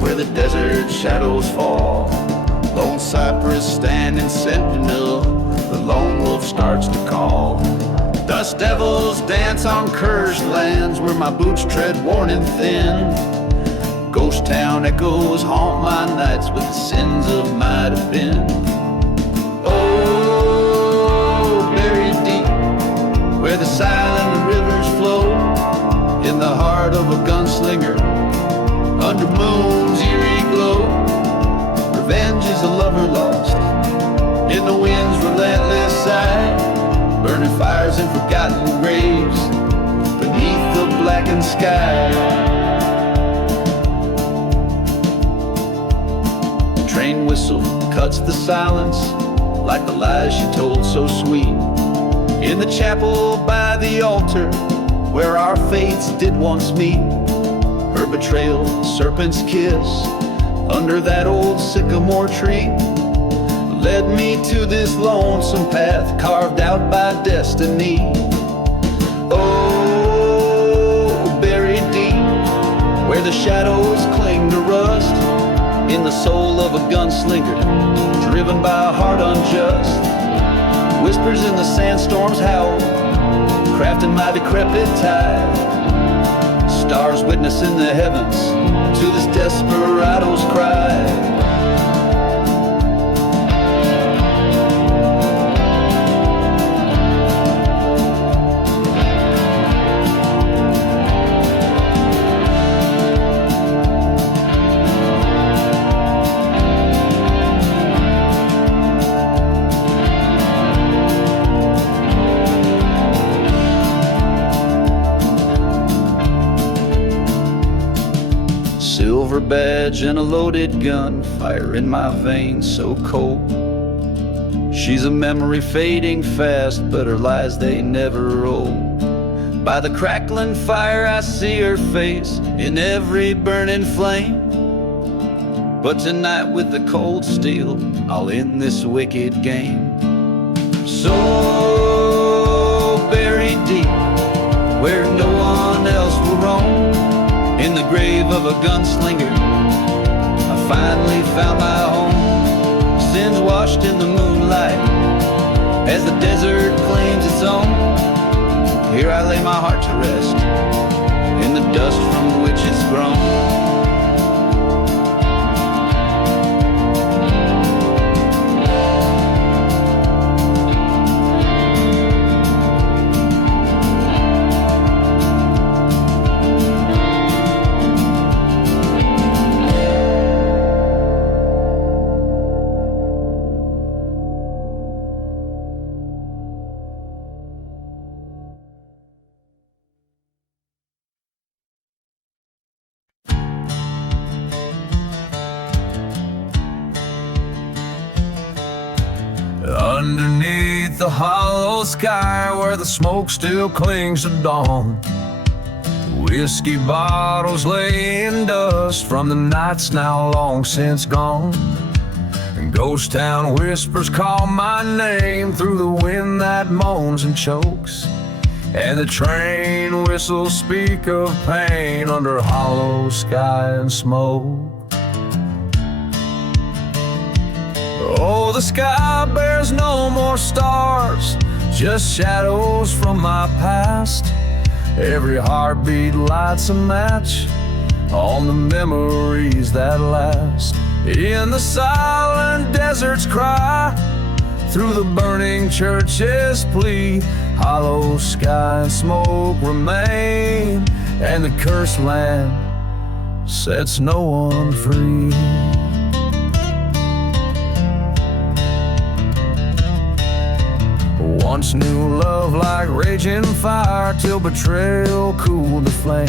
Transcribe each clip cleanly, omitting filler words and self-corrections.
Where the desert shadows fall, lone cypress standing sentinel, the lone wolf starts to call. Dust devils dance on cursed lands where my boots tread worn and thin. Ghost town echoes haunt my nights with the sins of might have been. Oh, buried deep where the silent rivers flow, in the heart of a gunslinger under moon's eerie glow. Revenge is a lover lost in the wind's relentless sigh, burning fires in forgotten graves beneath the blackened sky. The train whistle cuts the silence like the lies she told so sweet, in the chapel by the altar where our fates did once meet. Her betrayal, serpent's kiss, under that old sycamore tree, led me to this lonesome path carved out by destiny. Oh, buried deep, where the shadows cling to rust, in the soul of a gunslinger, driven by a heart unjust. Whispers in the sandstorm's howl, crafting my decrepit tide. Stars witness in the heavens to this desperado's cry. Silver badge and a loaded gun, fire in my veins so cold. She's a memory fading fast, but her lies they never roll. By the crackling fire I see her face in every burning flame. But tonight with the cold steel I'll end this wicked game. So buried deep where no one else will roam, in the grave of a gunslinger, I finally found my home. Sins washed in the moonlight as the desert claims its own. Here I lay my heart to rest in the dust from which it's grown. Underneath the hollow sky where the smoke still clings to dawn, whiskey bottles lay in dust from the nights now long since gone. And ghost town whispers call my name through the wind that moans and chokes, and the train whistles speak of pain under hollow sky and smoke. Oh, the sky bears no more stars, just shadows from my past. Every heartbeat lights a match on the memories that last. In the silent desert's cry, through the burning church's plea, hollow sky and smoke remain, and the cursed land sets no one free. Once knew love like raging fire, till betrayal cooled the flame.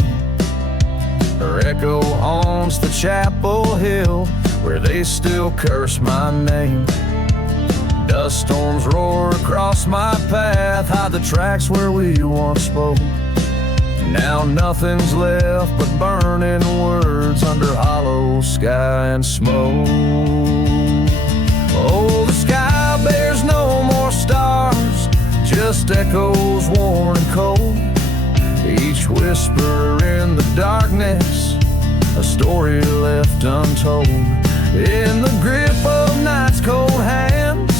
Her echo haunts the chapel hill, where they still curse my name. Dust storms roar across my path, hide the tracks where we once spoke. Now nothing's left but burning words under hollow sky and smoke. Oh, the sky bears no more stars, just echoes worn and cold. Each whisper in the darkness, a story left untold. In the grip of night's cold hands,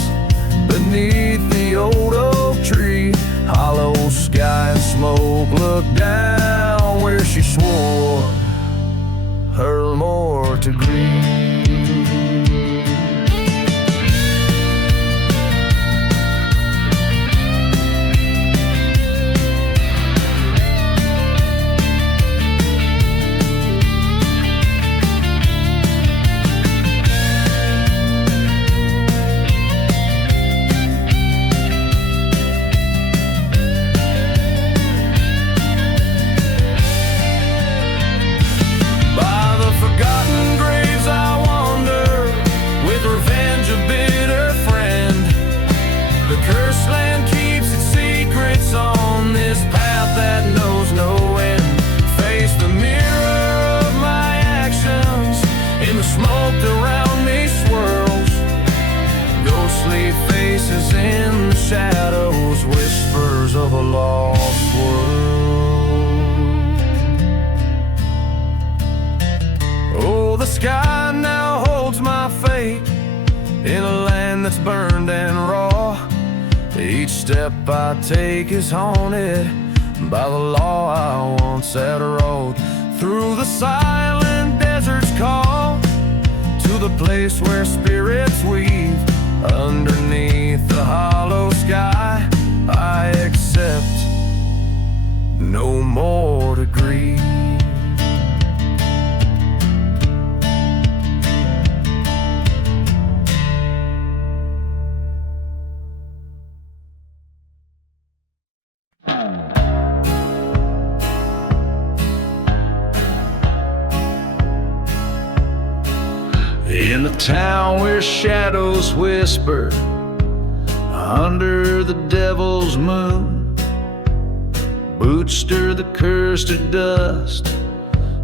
beneath the old oak tree, hollow sky and smoke look down where she swore her Lord to grieve. In the shadows, whispers of a lost world. Oh, the sky now holds my fate in a land that's burned and raw. Each step I take is haunted by the law I once had wrote. Through the silent desert's call to the place where spirits weave. Underneath the hollow sky, I accept no more to grieve. In the town where shadows whisper under the devil's moon, boots stir the curse to dust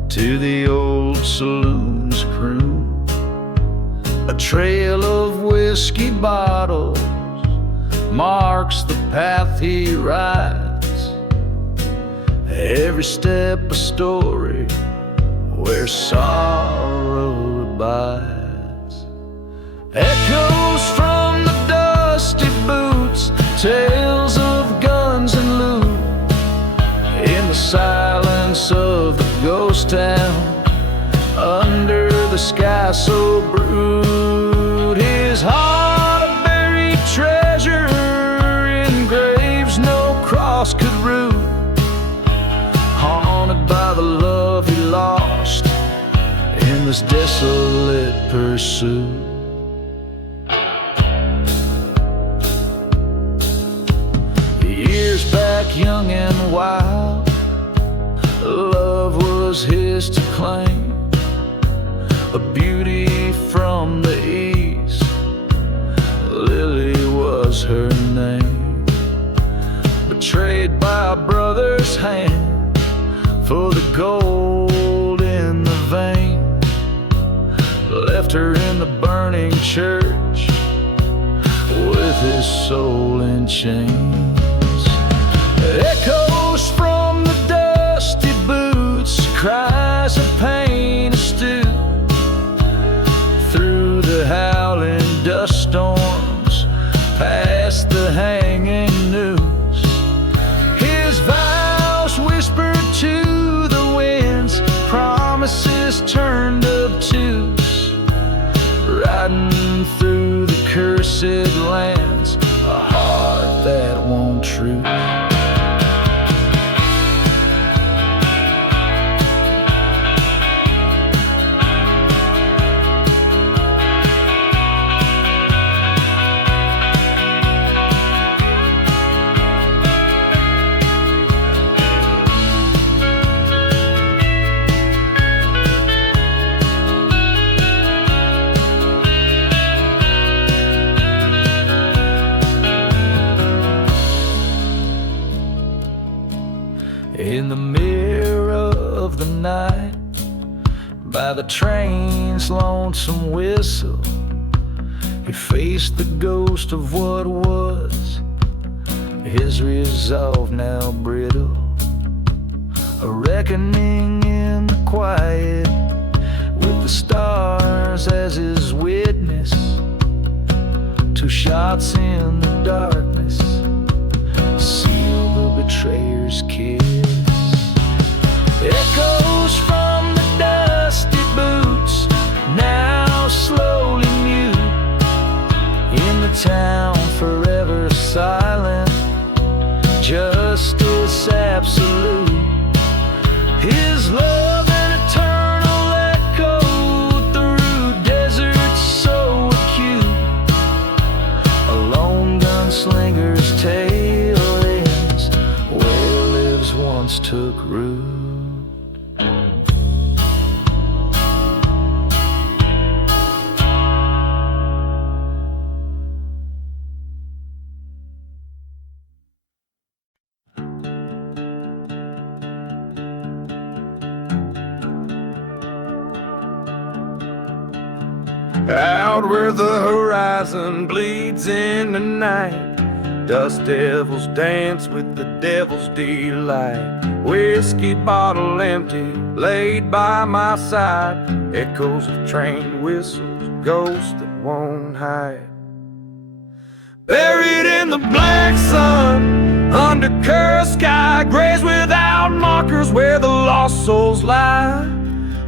to the old saloon's croon. A trail of whiskey bottles marks the path he rides, every step a story where sorrow abides. Echoes from the dusty boots, tales of guns and loot, in the silence of the ghost town, under the sky so brute. His heart a buried treasure in graves no cross could root, haunted by the love he lost in this desolate pursuit. Back young and wild, love was his to claim, a beauty from the east, Lily was her name. Betrayed by a brother's hand for the gold in the vein, left her in the burning church with his soul in chains. Echoes from the dusty boots, cries of pain astute, through the howling dust storms, past the hanging noose. His vows whispered to the winds, promises turned obtuse, riding through the cursed lands, a heart that won't truth. mirror of the night, by the train's lonesome whistle, he faced the ghost of what was, his resolve now brittle. A reckoning in the quiet, with the stars as his witness. Two shots in the darkness seal the betrayer's kiss. Echoes from the dusty boots, now slowly mute, in the town forever silent, justice absolute. His love an eternal echo through deserts so acute. A lone gunslinger's tale ends where lives once took root. Out where the horizon bleeds in the night, dust devils dance with the devil's delight. Whiskey bottle empty, laid by my side, echoes of train whistles, ghosts that won't hide. Buried in the black sun, under cursed sky, graves without markers where the lost souls lie.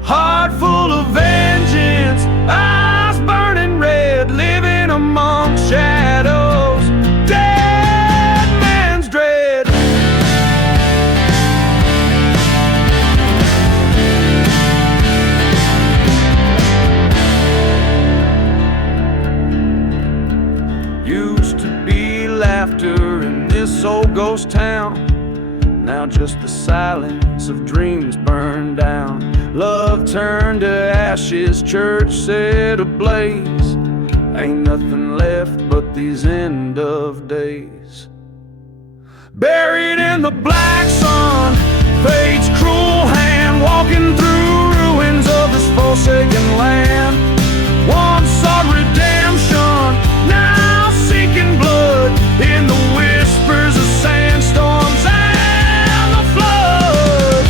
Heart full of vengeance, eyes burning red, living among shadows, dead man's dread. Used to be laughter in this old ghost town, now just the silence of dreams burned down. Love turned to ashes, church set ablaze. Ain't nothing left but these end of days. Buried in the black sun, fate's cruel hand, walking through ruins of this forsaken land. Once sought redemption, now seeking blood in the whispers of sandstorms and the flood.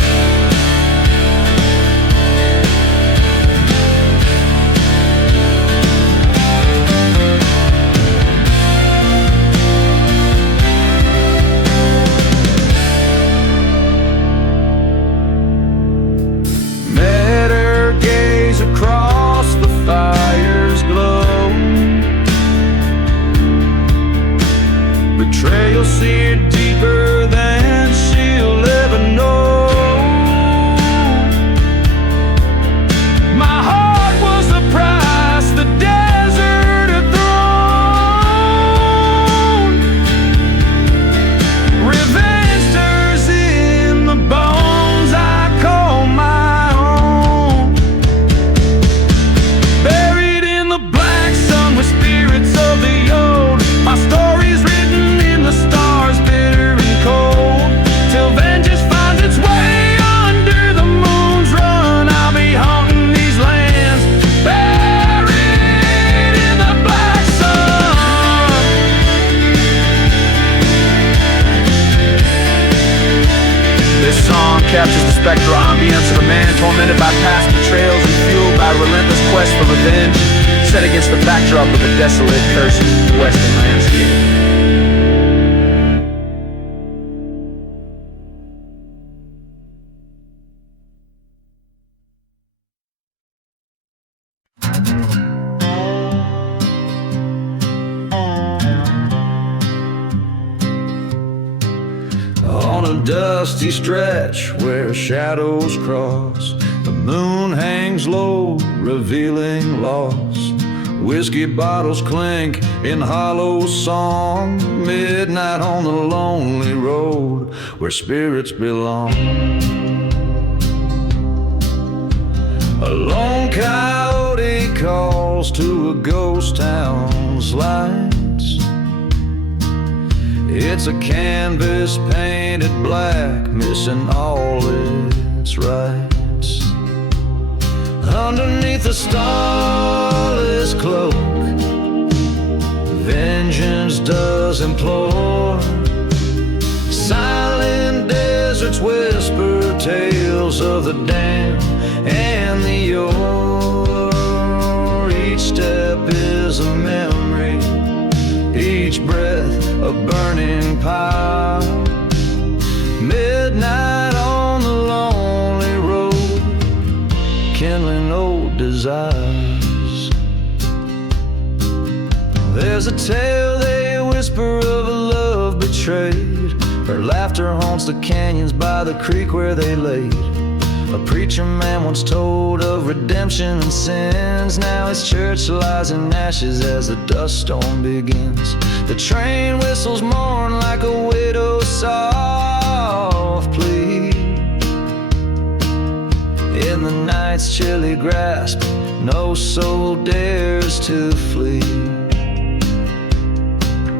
Met her gaze across the fire's glow. Betrayal seared deeper than she'll ever know. My heart was the price the desert had thrown. Revenge stirs in the bones I call my own. Buried in the black sun with spirits of the old, my story's written in the stars, bitter and cold. Till vengeance finds its way under the moon's run, I'll be haunting these lands, buried in the black sun. This song captures the spectral ambience of a man tormented by past betrayals and fueled by a relentless quest for revenge, set against the backdrop of a desolate, cursed western landscape. On a dusty stretch where shadows cross, the moon hangs low, revealing lost. Whiskey bottles clink in hollow song, midnight on the lonely road where spirits belong. A lone coyote calls to a ghost town's lights. It's a canvas painted black, missing all its rights. Underneath a starless cloak, vengeance does implore. Silent deserts whisper tales of the damned and the yore. Each step is a memory, each breath a burning pile. Midnight on the lonely road, kindling old desires. There's a tale they whisper of a love betrayed. Her laughter haunts the canyons by the creek where they laid. A preacher man once told of redemption and sins. Now his church lies in ashes as the dust storm begins. The train whistles mourn like a widow's soft plea. In the night's chilly grasp, no soul dares to flee.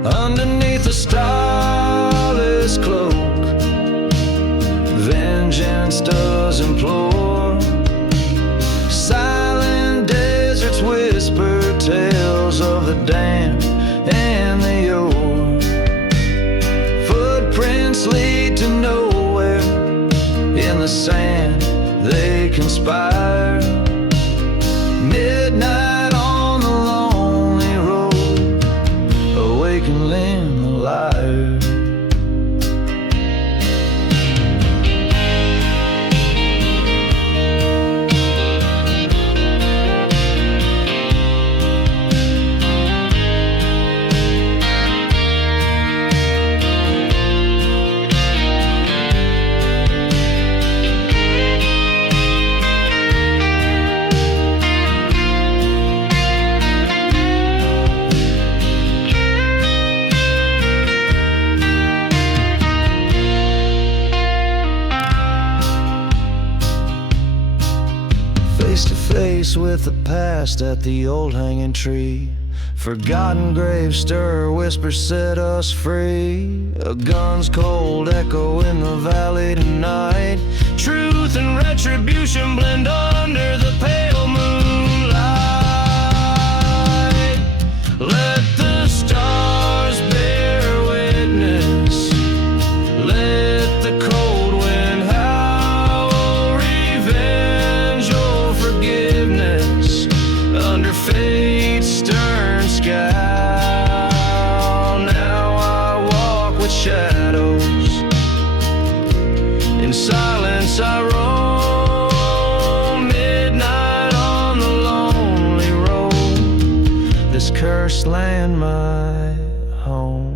Underneath the starless cloak, vengeance does implore. Silent deserts whisper tales of the damned and the yore. Footprints lead to nowhere, in the sand they conspire. Midnight on the lonely road, awakening the liar. With the past at the old hanging tree, forgotten graves stir, whispers set us free. A gun's cold echo in the valley tonight. Truth and retribution blend under the pale moonlight. Let the stars bear witness, let the cold wind howl. Revenge or forgiveness under fate's stern scowl. Now I walk with shadows, in silence I roam. Midnight on the lonely road, this cursed land my home.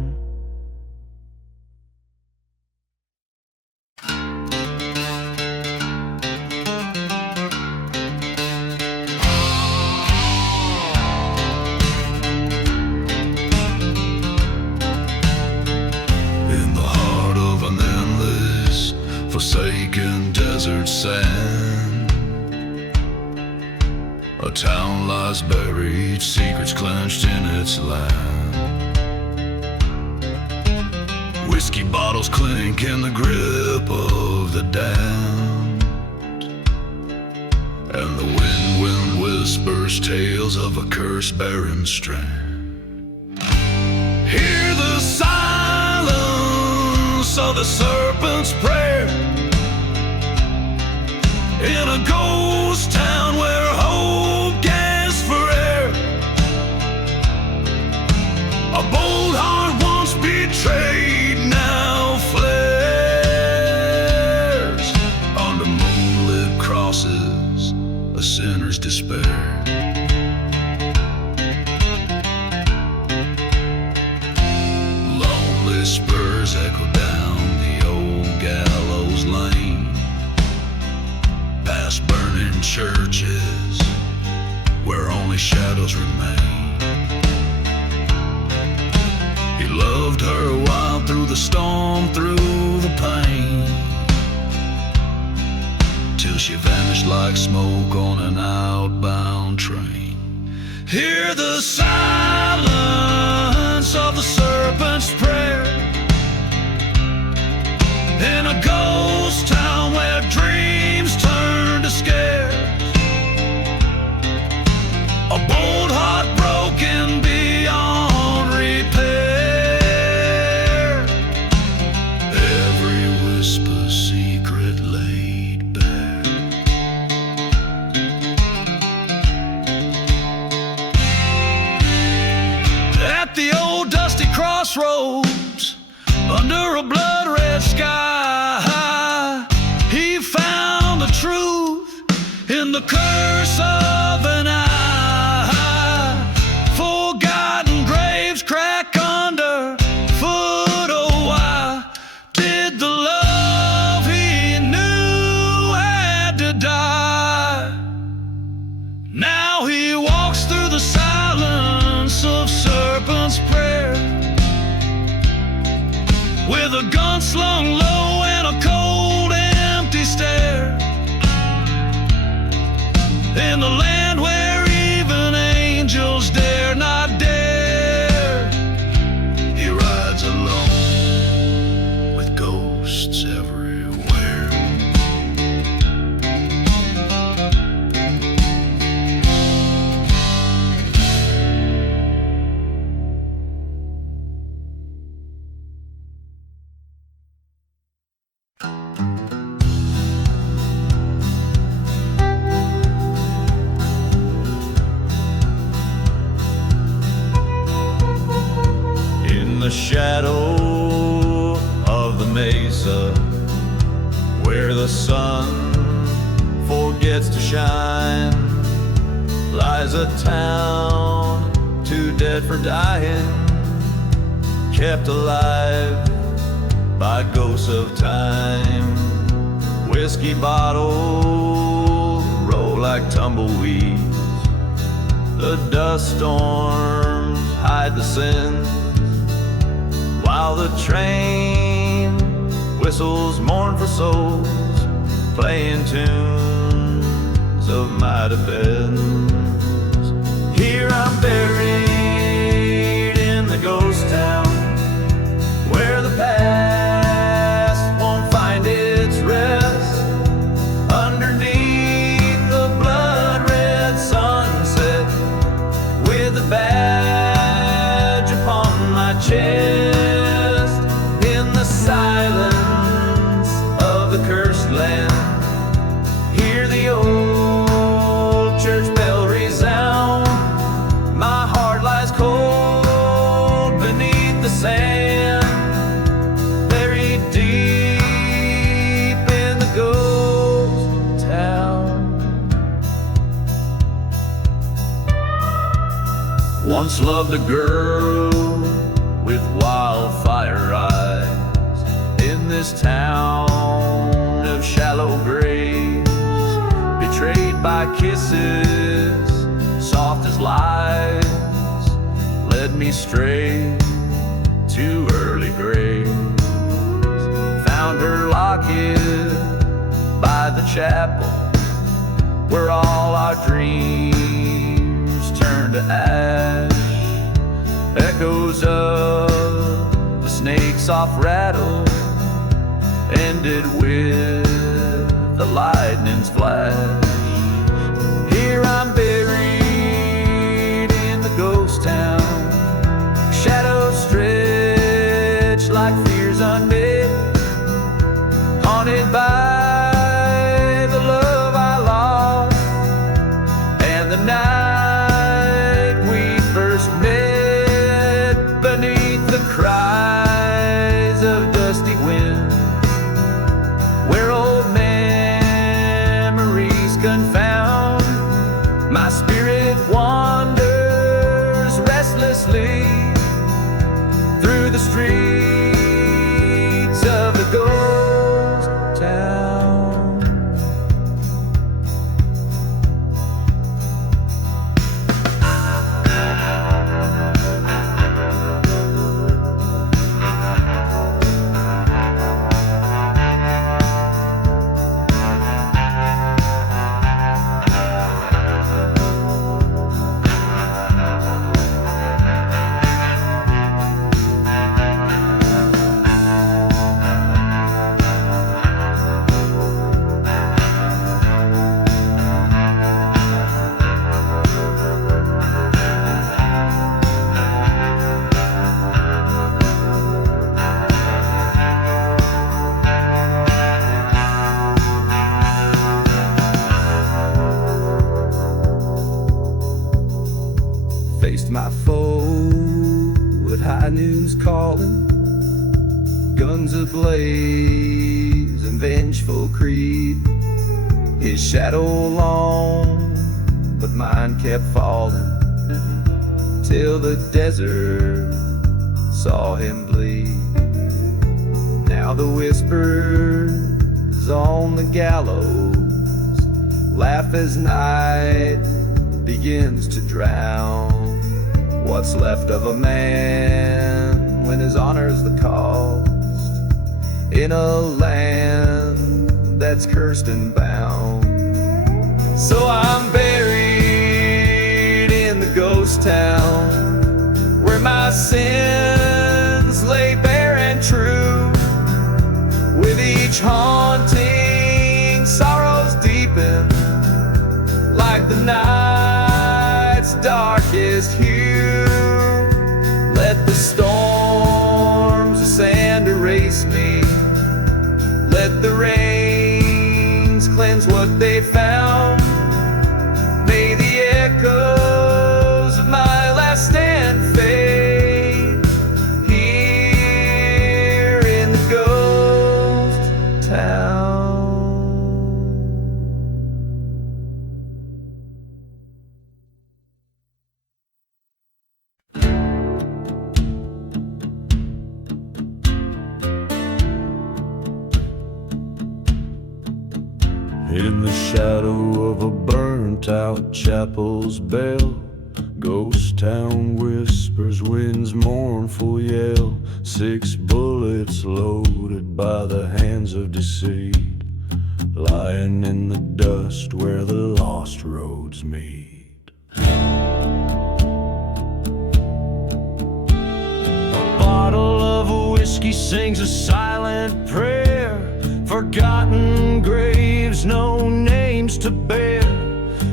Forsaken desert sand, a town lies buried, secrets clenched in its land. Whiskey bottles clink in the grip of the damned, and the wind whispers tales of a cursed barren strand. Hear the silence of the serpent's prayer, in a ghost town where hope gasps for air. A bold heart once betrayed now flares. Under moonlit crosses, a sinner's despair. Lonely spurs echo down the old gallows lane, past burning churches where only shadows remain. He loved her wild through the storm, through the pain, till she vanished like smoke on an outbound train. Hear the silence of the serpent's prayer, in a ghost town where dreams turn to scares. A bold heart broken beyond repair. Every whisper secret laid bare. At the old dusty crossroads, under a blood-red sky, he found the truth in the curse of an eye. Forgotten graves crack under foot. Oh, why did the love he knew had to die? Now he walks through the silence of serpent's prayer, with a gun slung low and a cold empty stare, in the land where even angels dare not dare. He rides alone with ghosts everywhere. In the shadow of the mesa, where the sun forgets to shine, lies a town too dead for dying, kept alive by ghosts of time. Whiskey bottles roll like tumbleweeds, the dust storms hide the sins, while the train whistles mourn for souls, playing tunes of my defense. Here I'm buried in the ghost town, where the past won't find its rest, underneath the blood-red sunset, with a badge upon my chest. In the silence of the cursed land, hear the old church bell resound. My heart lies cold beneath the sand, buried deep in the ghost town. Once loved a girl with wildfire eyes, in this town of shallow graves, betrayed by kisses soft as lies, led me straight to early graves. Found her locket by the chapel, where all our dreams turned to ash. Echoes of the snake's soft rattle ended with the lightning's flash. Here I'm buried in the ghost town, shadows stretch like fears unmet, haunted by the love I lost, and the night we first met, beneath the cries of dusty winds, where old memories noon's calling, guns ablaze and vengeful creed. His shadow long, but mine kept falling, till the desert saw him bleed. Now the whispers on the gallows laugh as night begins to drown what's left of a man when his honor's the cost in a land that's cursed and bound. So I'm buried in the ghost town where my sins lay bare and true. With each haunting, sorrows deepen like the night's darkest hue. Let the storms of sand erase me, let the rains cleanse what they found. May the echoes of my last stand fade here in the ghost town. In the shadow of a burnt-out chapel's bell, ghost town whispers, wind's mournful yell. 6 bullets loaded by the hands of deceit, lying in the dust where the lost roads meet. A bottle of whiskey sings a silent prayer, forgotten graves, no names to bear.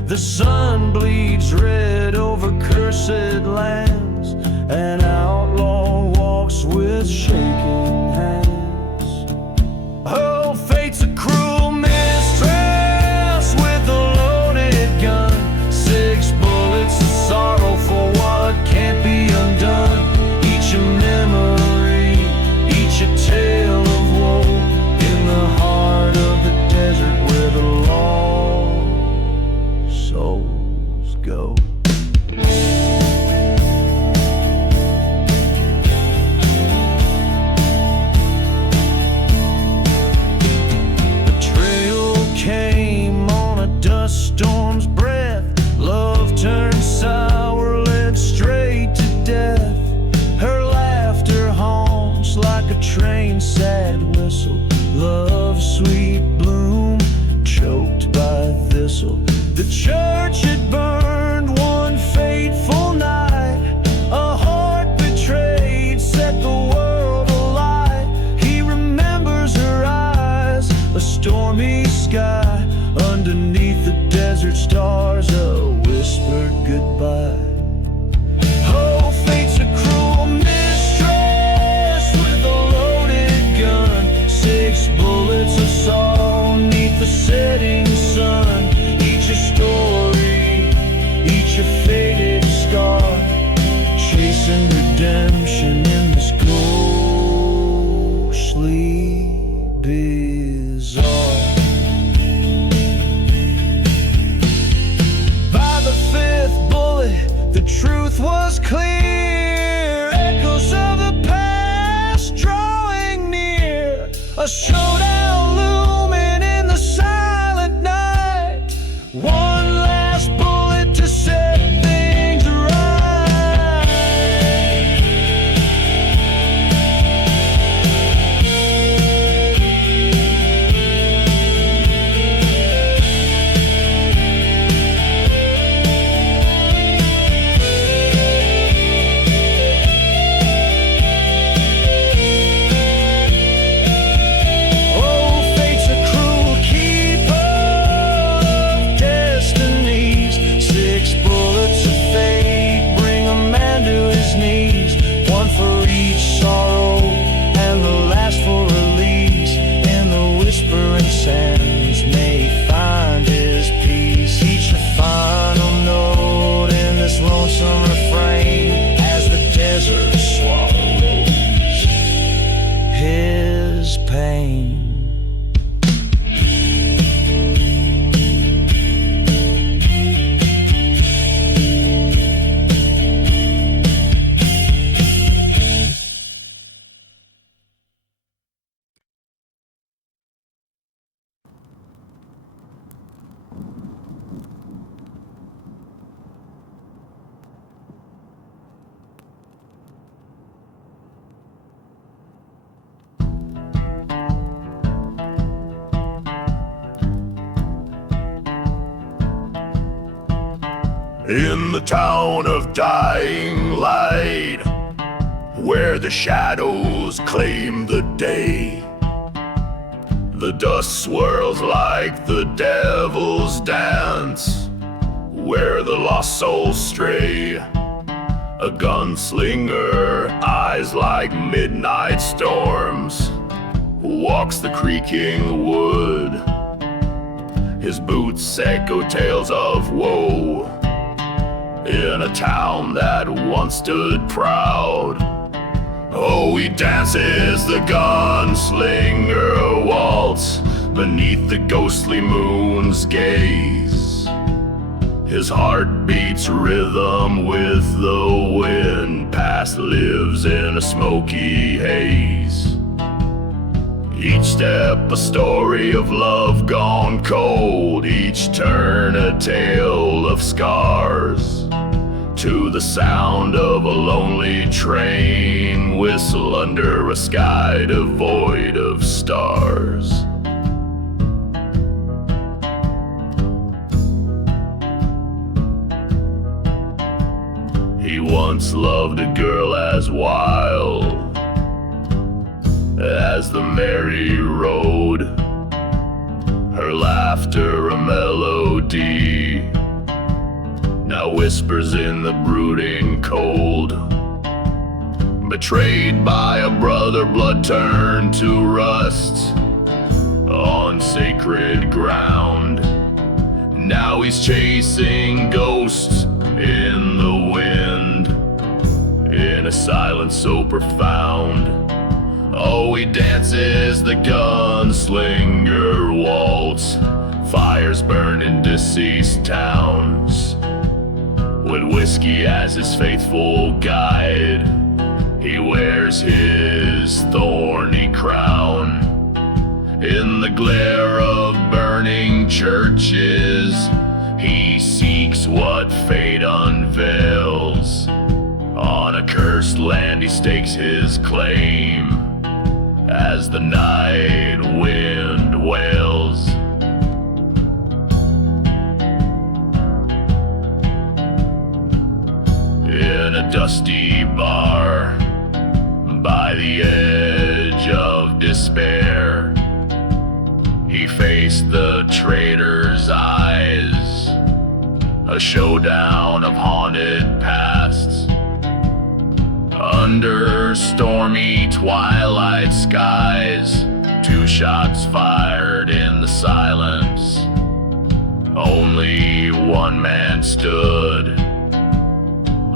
The sun bleeds red over cursed lands. An outlaw walks with shaking hands. Oh, fate's a cruel mistress with a loaded gun. 6 bullets of sorrow for what can't be undone. Each a memory, each a tale of woe, in the heart of the desert where the lost souls go. Betrayal came on a dust storm's breath. Love turned sour, led straight to death. Her laughter haunts like a train's sad whistle. Love's sweet bloom choked by thistle. The church had burned one fateful night. A heart betrayed set the world alight. He remembers her eyes, a stormy sky. Underneath the desert stars, a whispered goodbye. Oh, fate's a cruel mistress with a loaded gun. 6 bullets of sorrow neath the setting sun. Each a story, each a faded scar, chasing redemption in this ghostly bizarre. By the 5th bullet, the truth was clear. Echoes of the past drawing near. A showdown looming in the silent night. One last bullet to set things right. In the town of Dying Light, where the shadows claim the day, the dust swirls like the devil's dance, where the lost souls stray. A gunslinger, eyes like midnight storms, walks the creaking wood. His boots echo tales of woe in a town that once stood proud. Oh, he dances the gunslinger waltz beneath the ghostly moon's gaze. His heart beats rhythm with the wind, past lives in a smoky haze. Each step a story of love gone cold, each turn a tale of scars. To the sound of a lonely train whistle under a sky devoid of stars. He once loved a girl as wild as the merry road, her laughter a melody, now whispers in the brooding cold. Betrayed by a brother, blood turned to rust on sacred ground. Now he's chasing ghosts in the wind, in a silence so profound. Oh, he dances the gunslinger waltz, fires burn in deceased towns. With whiskey as his faithful guide, he wears his thorny crown. In the glare of burning churches, he seeks what fate unveils. On a cursed land he stakes his claim, as the night wind wails. In a dusty bar, by the edge of despair, he faced the traitor's eyes, a showdown of haunted pasts. Under stormy twilight skies, 2 shots fired in the silence. Only one man stood.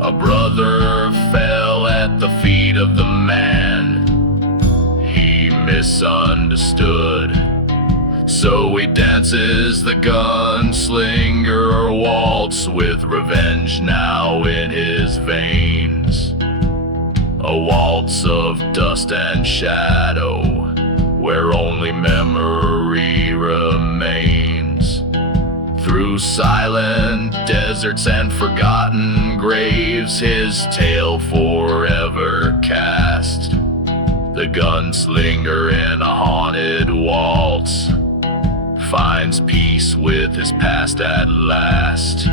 A brother fell at the feet of the man he misunderstood. So he dances the gunslinger waltz, with revenge now in his veins. A waltz of dust and shadow, where only memory remains. Through silent deserts and forgotten graves, his tale forever cast. The gunslinger in a haunted waltz finds peace with his past at last.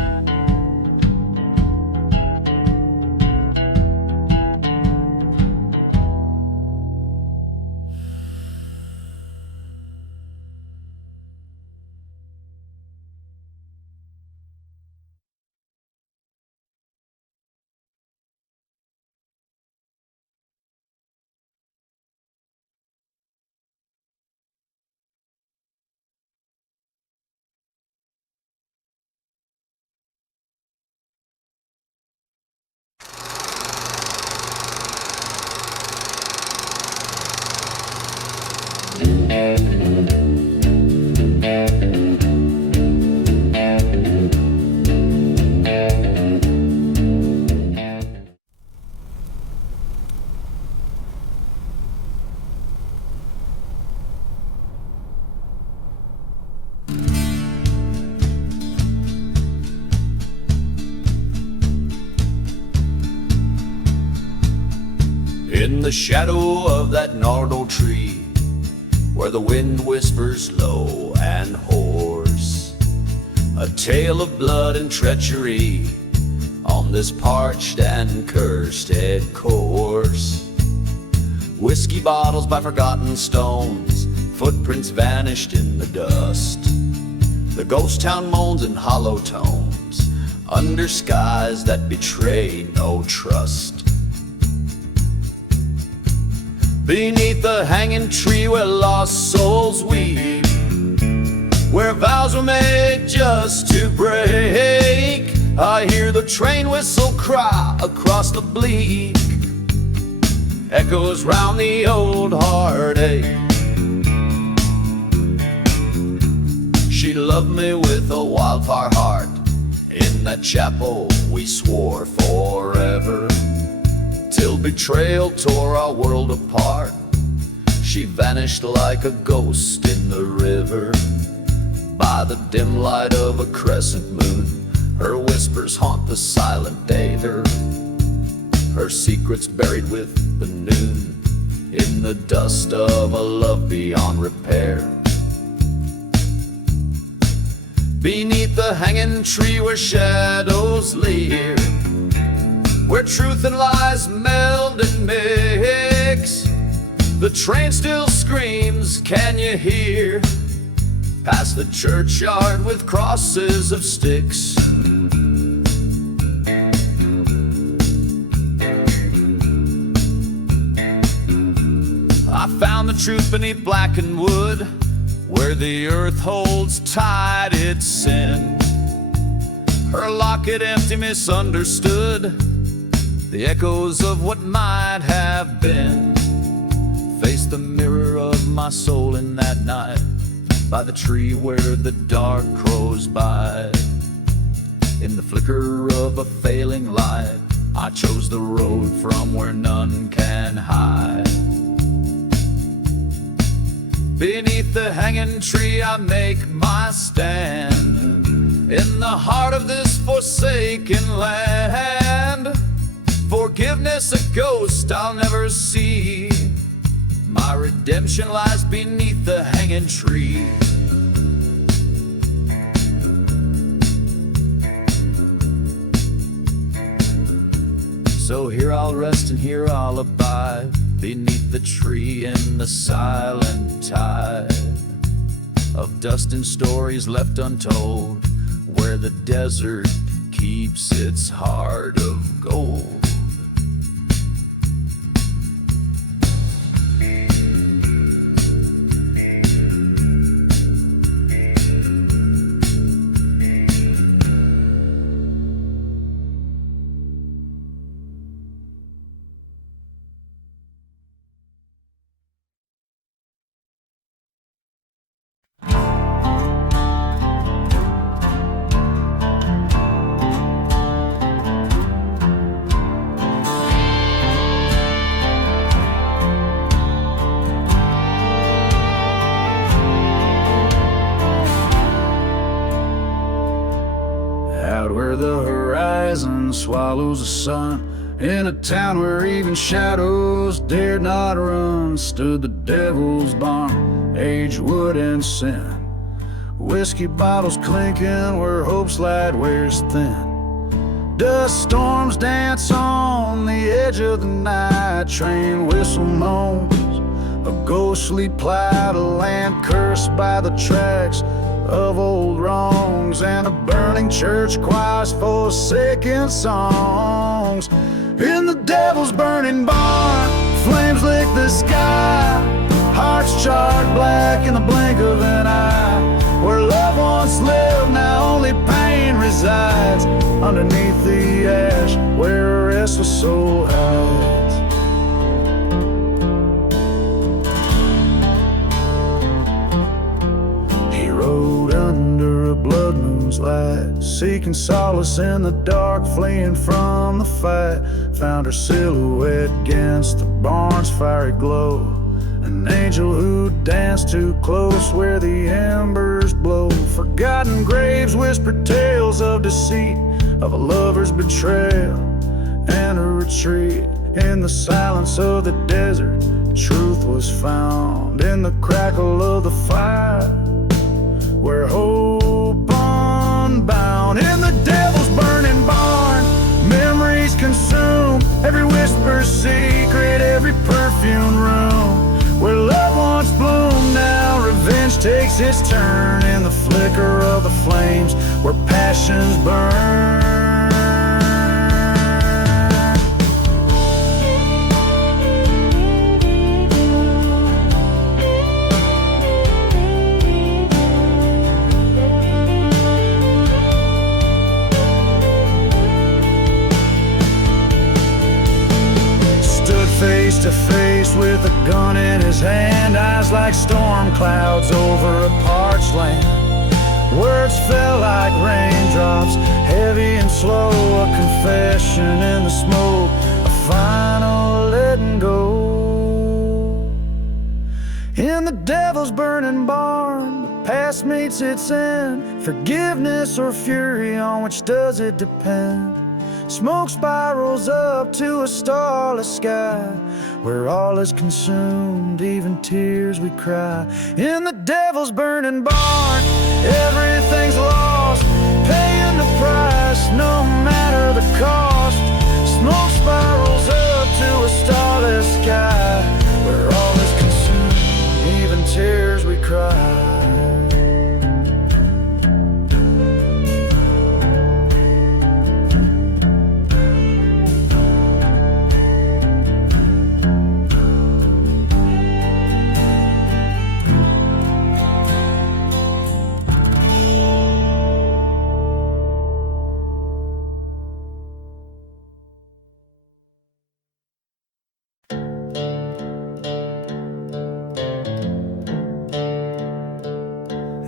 In the shadow of that gnarled tree, where the wind whispers low and hoarse, a tale of blood and treachery on this parched and cursed head course. Whiskey bottles by forgotten stones, footprints vanished in the dust. The ghost town moans in hollow tones, under skies that betray no trust. Beneath the hanging tree where lost souls weep, where vows were made just to break, I hear the train whistle cry across the bleak, echoes round the old heartache. She loved me with a wildfire heart, in that chapel we swore forever, till betrayal tore our world apart. She vanished like a ghost in the river, by the dim light of a crescent moon. Her whispers haunt the silent day, her secrets buried with the noon, in the dust of a love beyond repair. Beneath the hanging tree where shadows leer, where truth and lies meld and mix, the train still screams, can you hear? Past the churchyard with crosses of sticks. I found the truth beneath blackened wood, where the earth holds tight its sin. Her locket empty, misunderstood, the echoes of what might have been. Face the mirror of my soul in that night, by the tree where the dark crows by. In the flicker of a failing light, I chose the road from where none can hide. Beneath the hanging tree I make my stand, in the heart of this forsaken land. Forgiveness a ghost I'll never see, my redemption lies beneath the hanging tree. So here I'll rest and here I'll abide, beneath the tree in the silent tide of dust and stories left untold, where the desert keeps its heart of gold. Where the horizon swallows the sun, in a town where even shadows dared not run, stood the devil's barn, aged wood and sin. Whiskey bottles clinking where hope's light wears thin. Dust storms dance on the edge of the night, train whistle moans, a ghostly plight, a land cursed by the tracks of old wrongs, and a burning church choir's forsaken songs. In the devil's burning barn, flames lick the sky, hearts charred black in the blink of an eye. Where love once lived, now only pain resides, underneath the ash where a restless soul hides. Rode under a blood moon's light, seeking solace in the dark, fleeing from the fight. Found her silhouette against the barn's fiery glow, an angel who danced too close where the embers blow. Forgotten graves whispered tales of deceit, of a lover's betrayal and a retreat. In the silence of the desert, truth was found in the crackle of the fire, where hope unbound. In the devil's burning barn, takes its turn in the flicker of the flames where passions burn. Face to face with a gun in his hand, eyes like storm clouds over a parched land. Words fell like raindrops, heavy and slow, a confession in the smoke, a final letting go. In the devil's burning barn, the past meets its end. Forgiveness or fury, on which does it depend? Smoke spirals up to a starless sky, where all is consumed, even tears we cry. In the devil's burning barn, everything's lost, paying the price, no matter the cost. Smoke spirals up to a starless sky, where all is consumed, even tears we cry.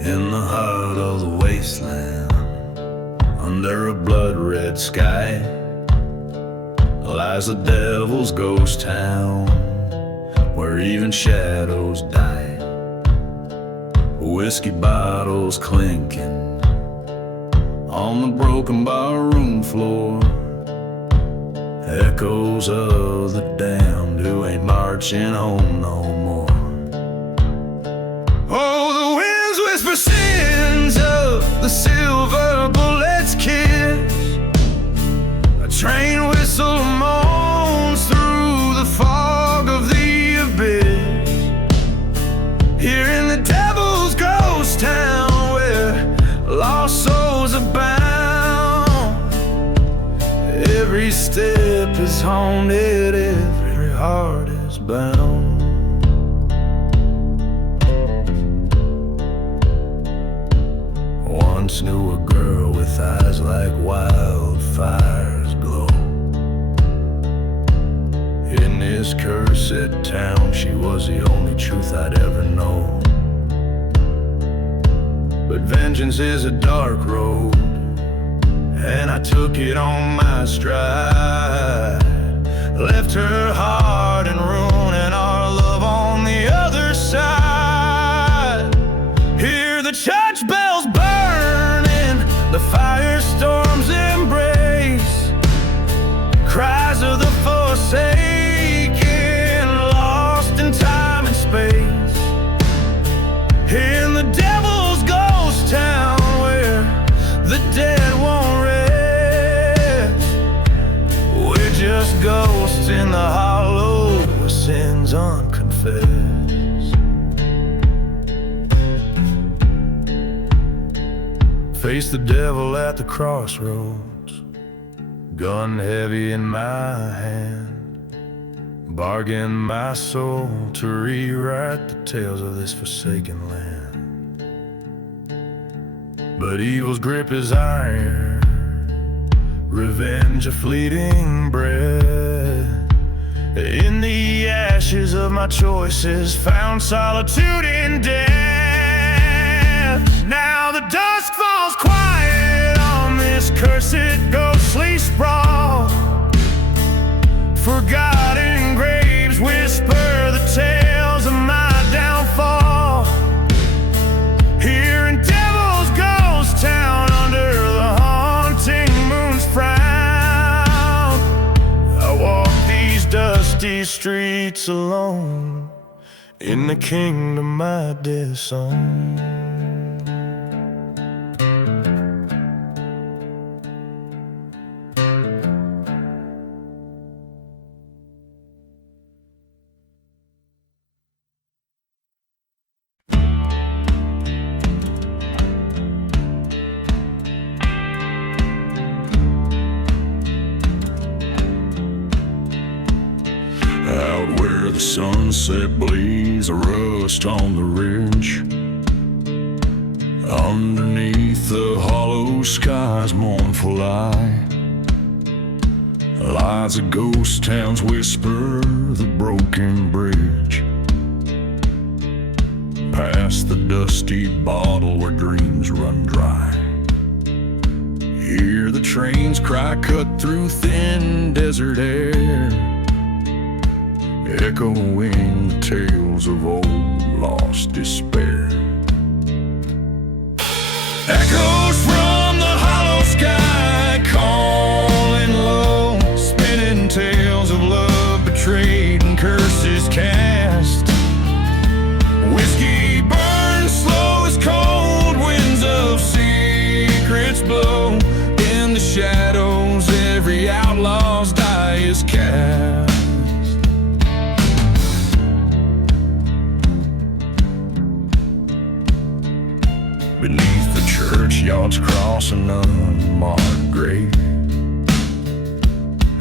In the heart of the wasteland, under a blood-red sky, lies the devil's ghost town, where even shadows die. Whiskey bottles clinking on the broken barroom floor, echoes of the damned who ain't marching home no more. Oh, the winds whisper sins of the silver bullet's kiss. A train whistle moans through the fog of the abyss. Here in the devil's ghost town, where lost souls abound, every step is haunted, every heart is bound. Once knew a girl with eyes like wildfires glow. In this cursed town, she was the only truth I'd ever know. But vengeance is a dark road, and I took it on my stride. Left her heart in ruin and our love on the other side. Hear the church bells burning, the firestorm's embrace, cries of the forsaken, lost in time and space. In the devil's ghost town, where the dead won't rest, we're just ghosts in the hollow with sins unconfessed. Face the devil at the crossroads, gun heavy in my hand, bargain my soul to rewrite the tales of this forsaken land. But evil's grip is iron, revenge a fleeting breath. In the ashes of my choices, found solitude in death. Now the dusk falls quiet on this cursed ghostly sprawl. Forgotten graves whisper the tales of my downfall. Here in Devil's Ghost Town, under the haunting moon's frown, I walk these dusty streets alone, in the kingdom I disown. sunset blaze, a rust on the ridge. Underneath the hollow sky's mournful eye lies a ghost town's whisper, the broken bridge. Past the dusty bottle where dreams run dry. Hear the train's cry cut through thin desert air, echoing the tales of old lost despair. Echoes from the hollow sky calling low, spinning tales of love betrayed and curses cast. Whiskey burns slow as cold winds of secrets blow. In the shadows every outlaw's die is cast. Beneath the churchyard's cross, an unmarked grave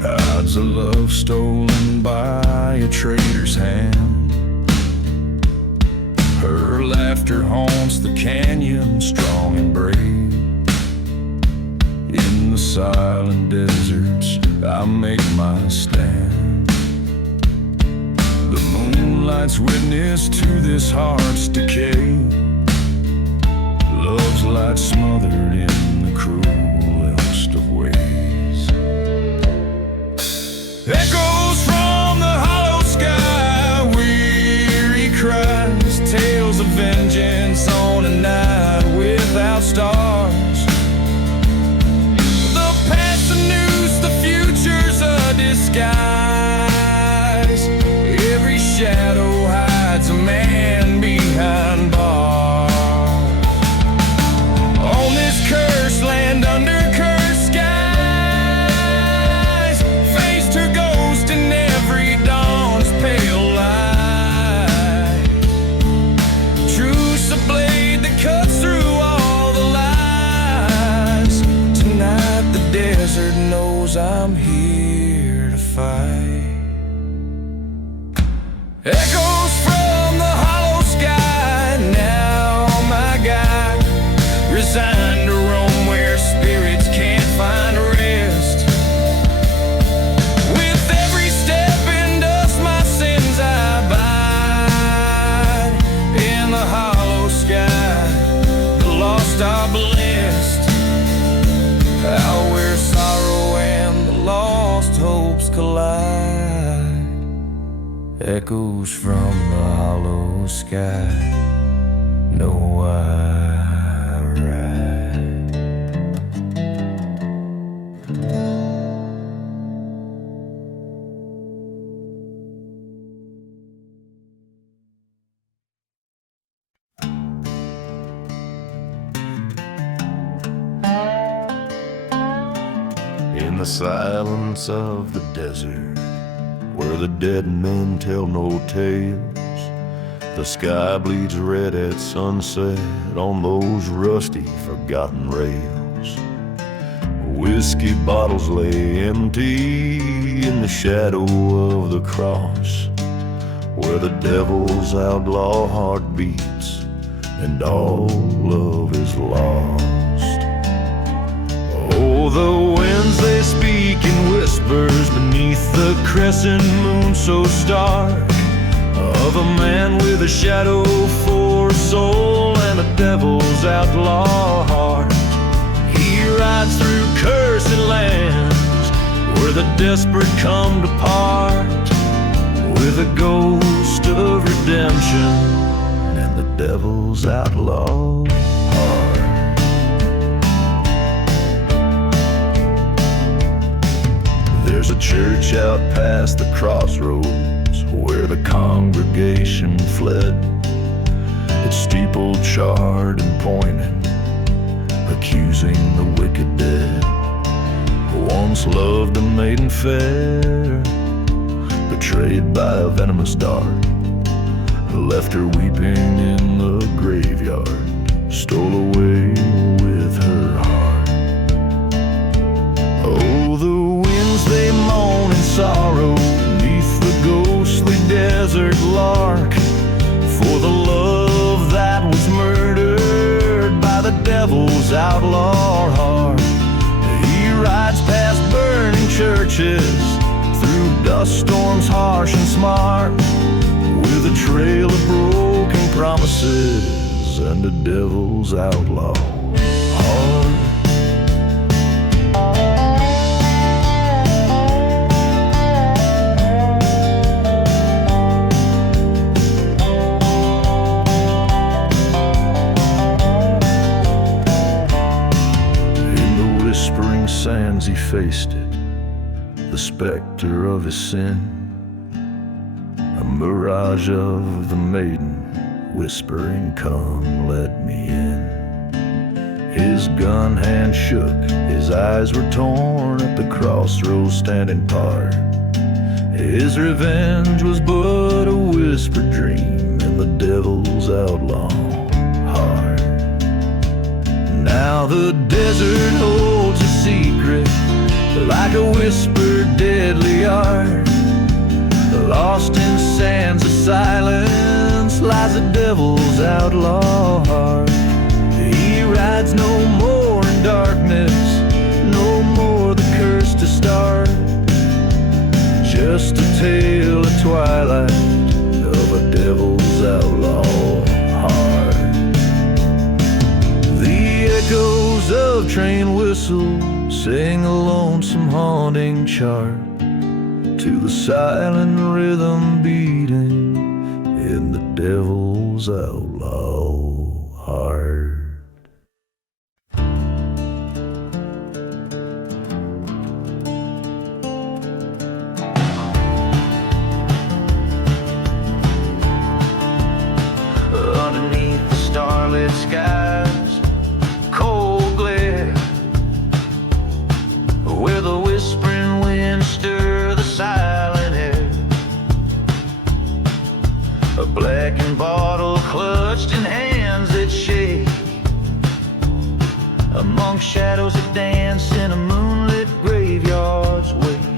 hides a love stolen by a traitor's hand. Her laughter haunts the canyon, strong and brave. In the silent deserts, I make my stand. The moonlight's witness to this heart's decay. Love's light smothered in the cruelest of ways. Echoes from the hollow sky, weary cries, tales of vengeance on a night without stars. The past a noose, the future's a disguise. Every shadow hides a man behind bars. On this cursed land under cursed skies, faced her ghost in every dawn's pale light. Truce a blade that cuts through all the lies. Tonight the desert knows I'm here to fight. Echoes from the hollow sky, now my guide, resigned to roam where spirits can't find rest. With every step in dust my sins I abide. In the hollow sky, the lost are blessed. Out where sorrow and the lost hopes collide. Echoes from the hollow sky, know I ride. In the silence of the desert, where the dead men tell no tales, the sky bleeds red at sunset on those rusty, forgotten rails. Whiskey bottles lay empty in the shadow of the cross, where the devil's outlaw heart beats and all love is lost. Oh, the winds they speak in whispers beneath the crescent moon so stark, of a man with a shadow for a soul and a devil's outlaw heart. He rides through cursed lands where the desperate come to part, with a ghost of redemption and the devil's outlaw heart. There's a church out past the crossroads where the congregation fled. Its steeple charred and pointed, accusing the wicked dead, who once loved a maiden fair, betrayed by a venomous dart, who left her weeping in the graveyard, stole away with her heart. Oh, the winds they moan in sorrow neath the ghostly desert devil's outlaw heart. He rides past burning churches, through dust storms harsh and smart, with a trail of broken promises and the devil's outlaw heart. Sands he faced it, the specter of his sin, a mirage of the maiden whispering, "Come, let me in." His gun hand shook, his eyes were torn at the crossroads standing part. His revenge was but a whispered dream in the devil's outlaw heart. Now the desert holds a secret, like a whispered deadly art. Lost in sands of silence lies the devil's outlaw heart. He rides no more in darkness, no more the curse to start. Just a tale of twilight of a devil's outlaw heart. The echoes of train whistles sing a lonesome haunting chart to the silent rhythm beating in the devil's outlaw heart. Underneath the starlit skies, cold glare, where the whispering winds stir the silent air. A blackened bottle clutched in hands that shake, among shadows that dance in a moonlit graveyard's wake.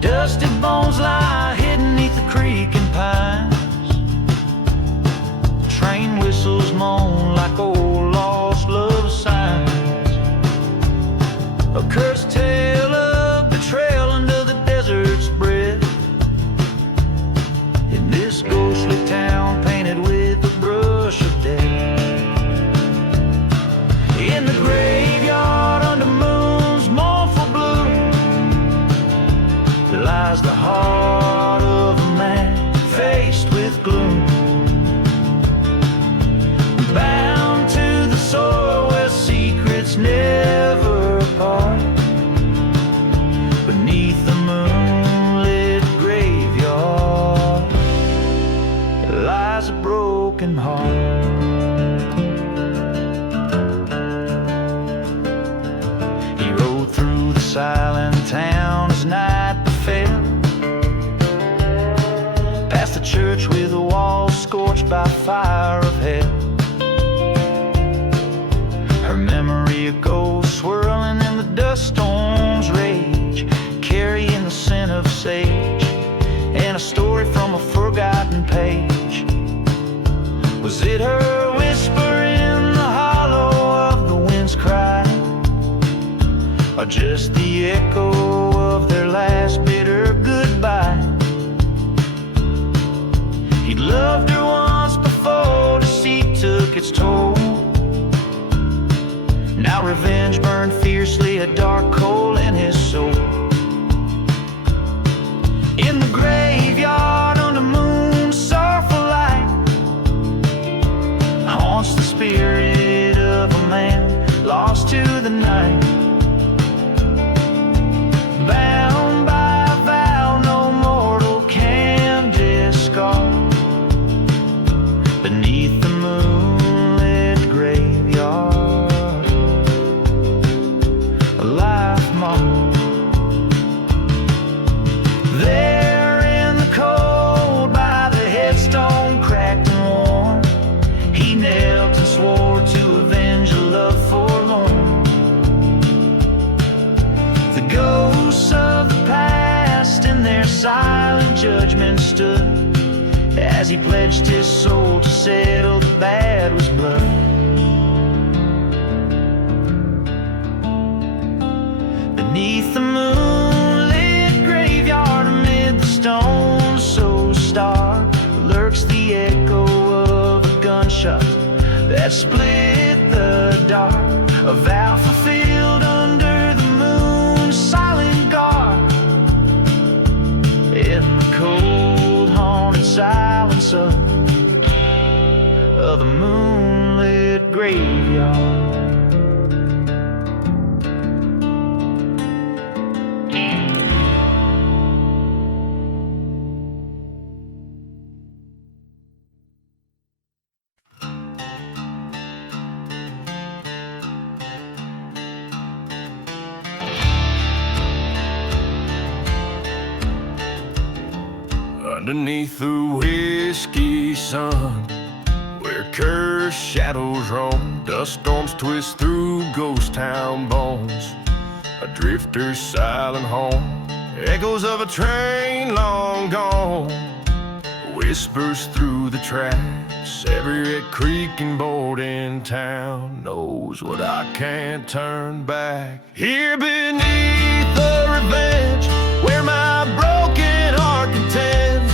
Dusty bones lie hidden neath the creaking pines. Train whistles moan like old lost love signs. A cursed tale of betrayal under the desert's breath, in this ghostly town painted with the brush of death. In the graveyard under moon's mournful blue lies the heart of a man faced with gloom, bound to the soil where secrets never part. Beneath the moonlit graveyard lies a broken heart. He rode through the silent town as night befell, past the church with the walls scorched by fire of hell. Her memory a ghost swirling in the dust storm's rage, carrying the scent of sage and a story from a forgotten page. Was it her whisper in the hollow of the wind's cry, or just the echo of their last bitter goodbye? He'd loved her once before, deceit took its toll. Now revenge burned fiercely, a dark coal in his soul. In the graveyard under moon's sorrowful light haunts the spirit of a man lost to the night, bound by a vow no mortal can discard. Beneath the moonlit graveyard, a life mark. There in the cold by the headstone cracked and worn, he knelt and swore to avenge a love forlorn. The ghosts of the past in their silent judgment stood, as he pledged his soul to settle the bad was blood. that split the dark. A vow fulfilled under the moon's silent guard. In the cold, haunted silence of the moonlit graveyard. Underneath the whiskey sun, where cursed shadows roam, dust storms twist through ghost town bones. A drifter's silent home, echoes of a train long gone, whispers through the tracks. Every creaking board in town knows what I can't turn back. Here beneath the revenge, where my broken heart contends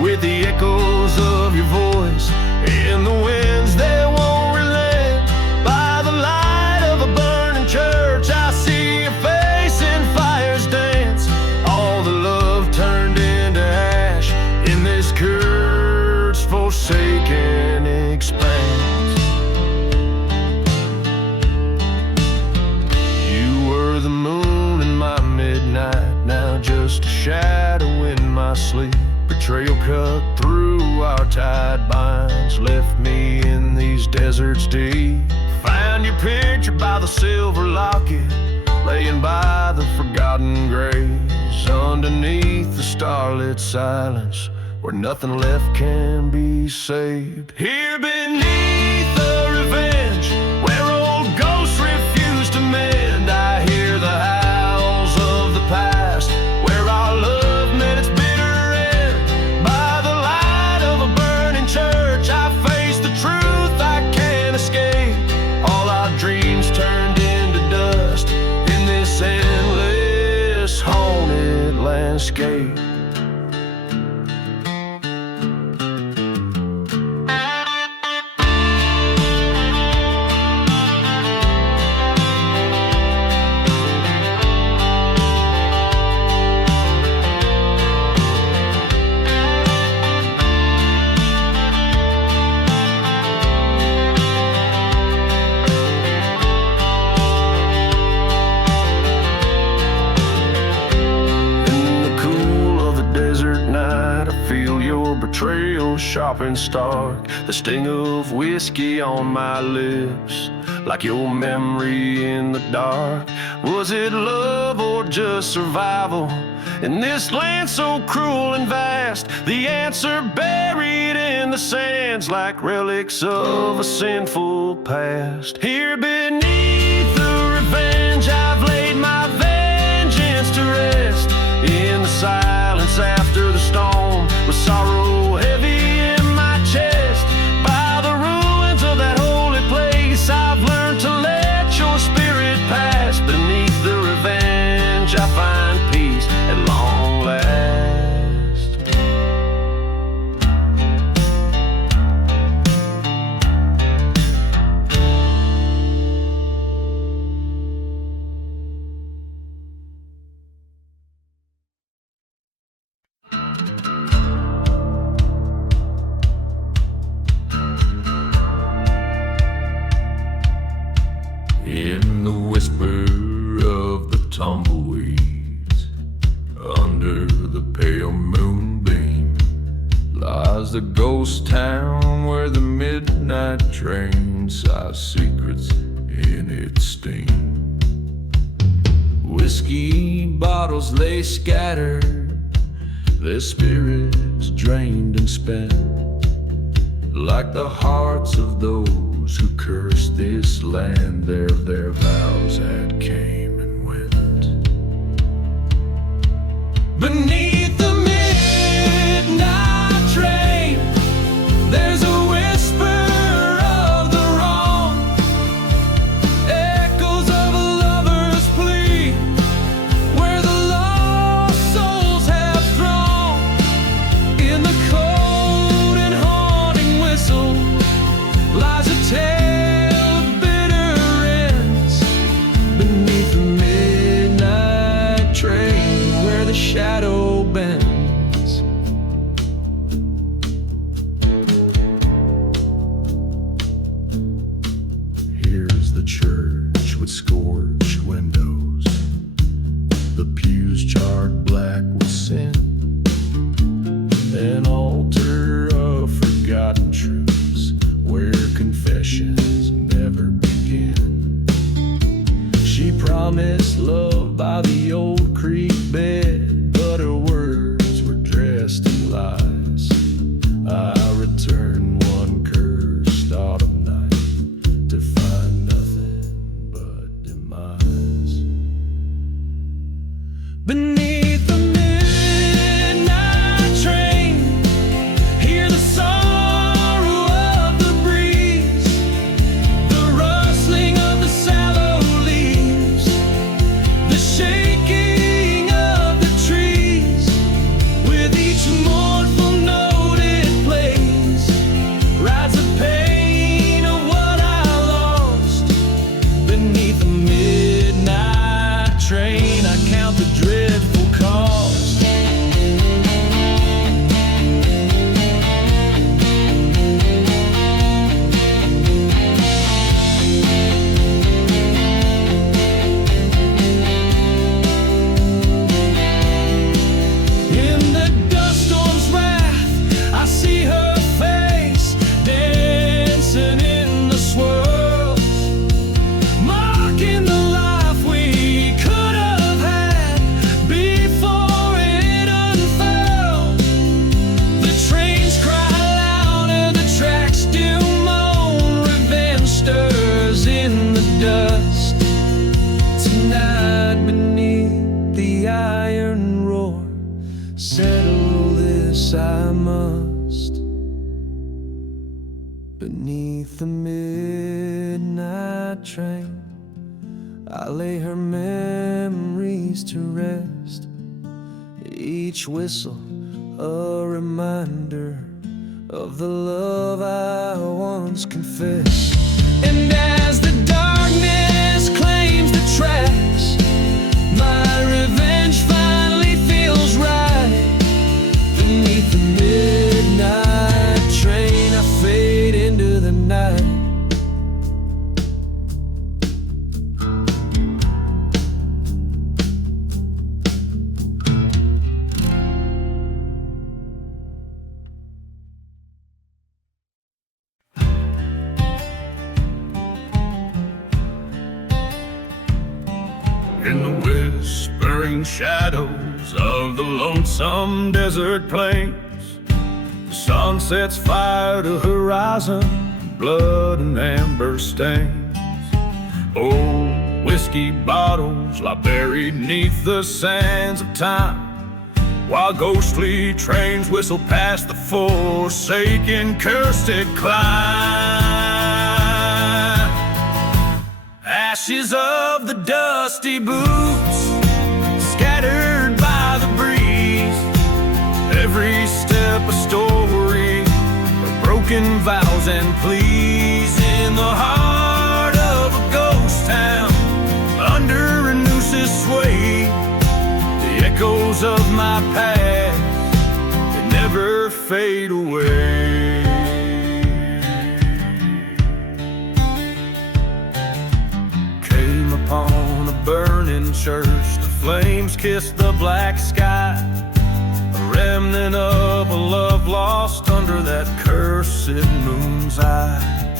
with the echoes of your voice in the winds that won't relent. By the light of a burning church, I see your face in fire's dance. All the love turned into ash in this cursed, forsaken expanse. You were the moon in my midnight, now just a shadow in my sleep. Betrayal cut through our tied binds, left me in these deserts deep. Found your picture by the silver locket, laying by the forgotten graves. Underneath the starlit silence, where nothing left can be saved. Here beneath the revenge, where old ghosts refuse to mend, I hear the howls of the past, where our love met its bitter end. By the light of a burning church, I face the truth I can't escape. All our dreams turned into dust in this endless haunted landscape. Betrayal sharp and stark, the sting of whiskey on my lips, like your memory in the dark. Was it love or just survival in this land so cruel and vast? The answer buried in the sands, like relics of a sinful past. Here beneath the revenge, I've laid my vengeance to rest. In the silence after the storm, with sorrow heavy in my chest. By the ruins of that holy place, I've learned to let your spirit pass. Beneath the revenge, I find peace at long last. In the whisper of the tumbleweeds, under the pale moonbeam, lies the ghost town where the midnight train sighs secrets in its steam. Whiskey bottles lay scattered, their spirits drained and spent, like the hearts of those who cursed this land. Their vows had came and went. Beneath the midnight train, there's a whisper of the wrong, echoes of a lover's plea, where the lost souls have thrown. In the cold and haunting whistle lies a tale the church with scorched windows, the pews charred black with sin, an altar of forgotten truths where confessions never begin. She promised love by the old creek bed, but her words were dressed in lies. I returned one cursed autumn night to find nothing but demise. Beneath the midnight train, hear the sorrow of the breeze, the rustling of the sallow leaves, the shaking of the trees. With each mournful note it plays, rides the pain of what I lost. Beneath the midnight train, I count the dreadful cost. In the dust storm's wrath, I see her face dancing in the swirls, mocking the life we could have had before it unfurled. The trains cry louder, the tracks still moan, revenge stirs in the dust. Tonight beneath the iron roar, settle this I must. Beneath the midnight train, I lay her memories to rest. Each whistle a reminder of the love I once confessed. And as the darkness claims the tracks, my revenge finally feels right. Beneath the midnight train, I fade into the night. In the whispering shadows of the lonesome desert plains, the sun sets fire to horizon, blood and amber stains. Old whiskey bottles lie buried neath the sands of time, while ghostly trains whistle past the forsaken cursed climb. Ashes of the dusty boots scattered by the breeze, every step a story of broken vows and pleas. In the heart of a ghost town, under a noose's sway, the echoes of my past, they never fade away. Upon a burning church, the flames kissed the black sky, a remnant of a love lost under that cursed moon's eye.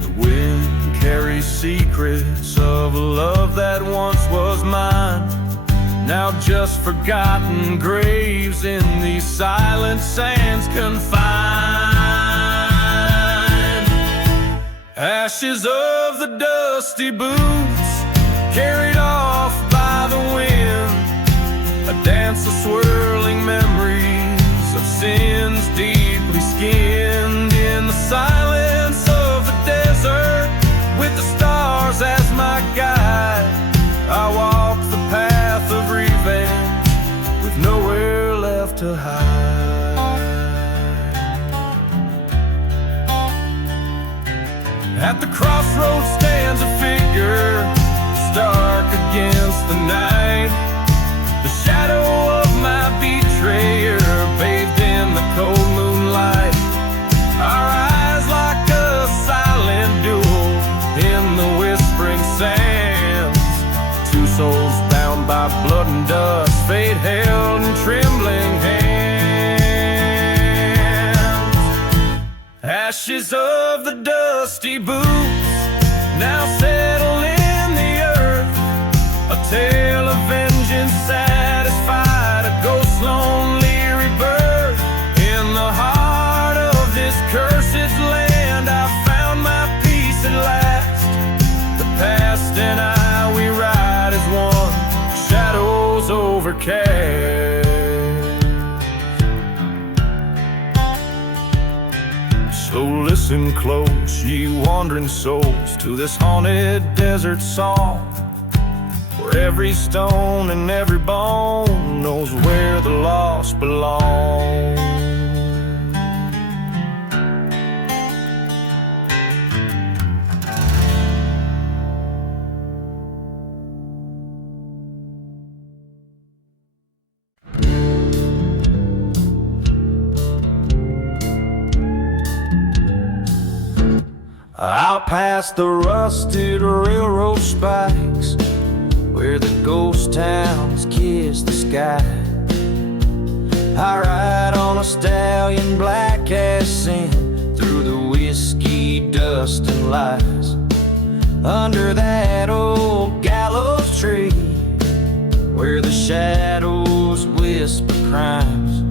The wind carries secrets of a love that once was mine, now just forgotten graves in these silent sands confined. Ashes of the dusty boots carried off by the wind, a dance of swirling memories of sins deeply skinned. In the silence of the desert, with the stars as my guide, I walk the path of revenge with nowhere left to hide. At the crossroads stands a figure, dark against the night, the shadow of my betrayer bathed in the cold sands. Two souls bound by blood and dust, fate held in trembling hands. Ashes of the dusty boots now settle in the earth. A tale of vengeance satisfied, a ghost lonely rebirth. In the heart of this cursed land, I found my peace at last. The past and I, we ride as one, shadows overcast. So listen close, ye wandering souls, to this haunted desert song, where every stone and every bone knows where the lost belong. Out past the rusted railroad spikes, where the ghost towns kiss the sky, I ride on a stallion black as sin, through the whiskey, dust, and lies. Under that old gallows tree, where the shadows whisper crimes,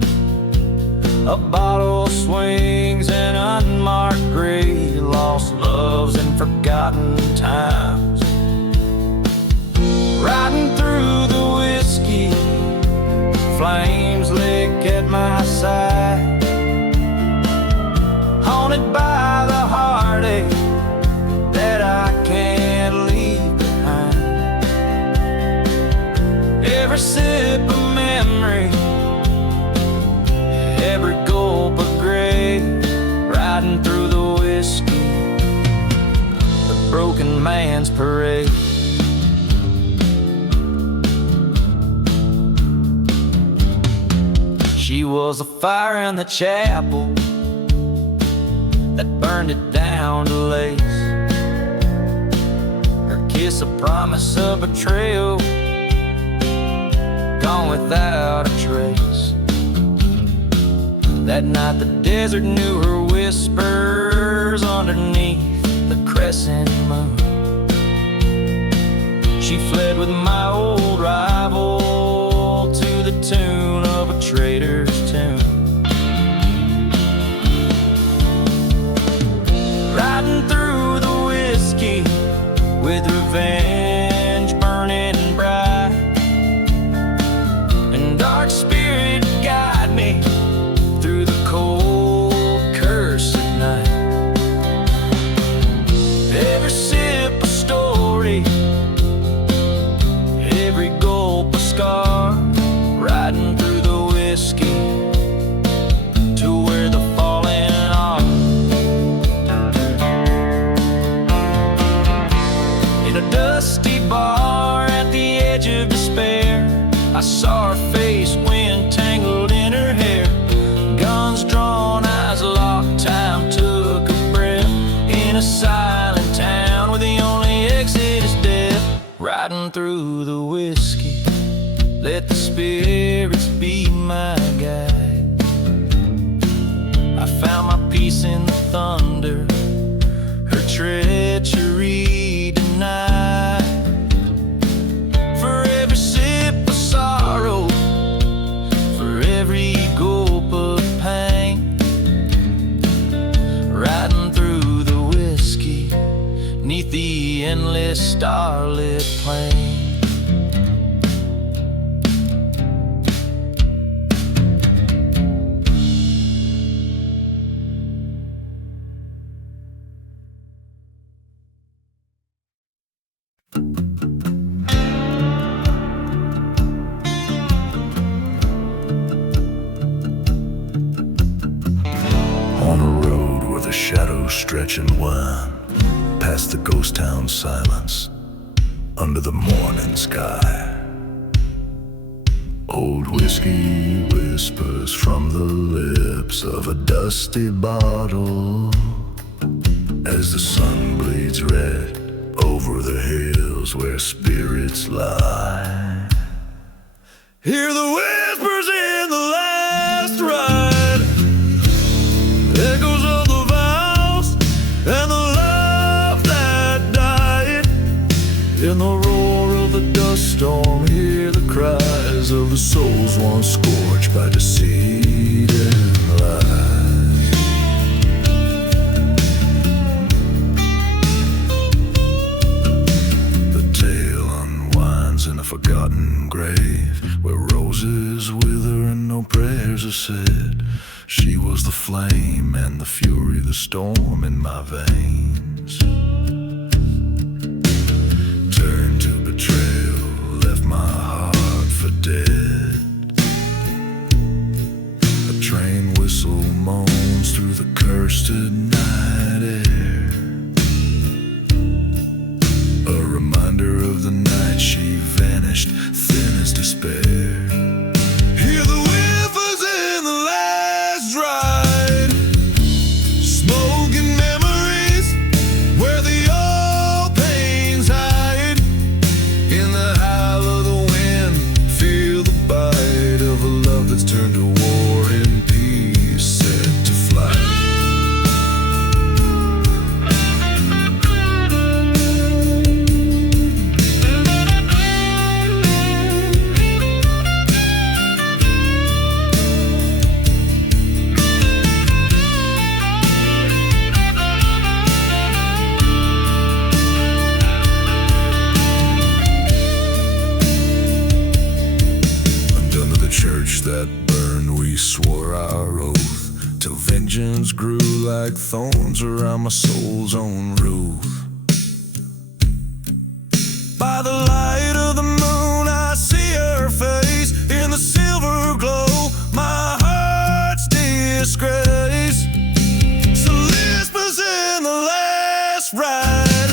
a bottle swings an unmarked grave, lost loves and forgotten times. Riding through the whiskey, flames lick at my side, haunted by the heartache that I can't leave behind. Every sip of memory, every gulp of gray, riding through the whiskey, the broken man's parade. She was a fire in the chapel that burned it down to lace. Her kiss a promise of betrayal, gone without a trace. That night the desert knew her whispers underneath the crescent moon. She fled with my old rival to the tune of a trader's tune. Riding through the whiskey with revenge burning bright, and dark spirit guide me through the cold, cursed night. Every sip a story, every gulp a scar, riding through the whiskey to where the fallen are. In a dusty bar at the edge of despair, I saw her face, wind tangled in her hair. Guns drawn, eyes locked, time took a breath. In a silent town where the only exit is death. Riding through the whiskey, let the spirits be my guide. I found my peace in the thunder, her treachery denied. For every sip of sorrow, for every gulp of pain, riding through the whiskey, neath the endless starlit plain. On a road where the shadows stretch and wind, past the ghost town silence, under the morning sky. Old whiskey whispers from the lips of a dusty bottle as the sun bleeds red over the hills where spirits lie. Hear the whispers in the last ride, echoes of the vows and the love that died. In the roar of the dust storm, hear the cries of the souls once scorched by deceit and lies. The tale unwinds in a forgotten grave, where roses wither and no prayers are said. She was the flame and the fury, the storm in my veins. Turned to betrayal, left my heart for dead. A train whistle moans through the cursed night air, a reminder of the night she vanished, thin as despair. Hear the whispers in the last ride, smoking memories where the old pains hide. In the howl of the wind, feel the bite of a love that's turned to war, in peace set to flight. Undone to the church that burned, we swore our oath, till vengeance grew like thorns around my soul's own roof. By the light of the moon, I see her face in the silver glow, my heart's disgrace. So whispers in the last ride,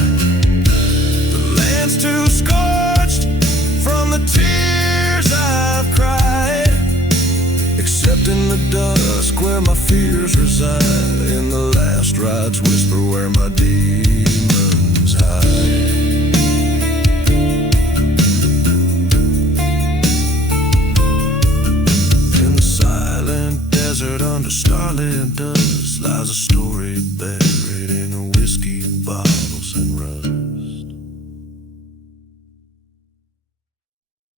the land's too scorched from the tears I've cried, except in the dusk where my fears reside. In the last ride's whisper where my demons hide. In the silent desert under starlit dust lies a story buried in a whiskey bottle.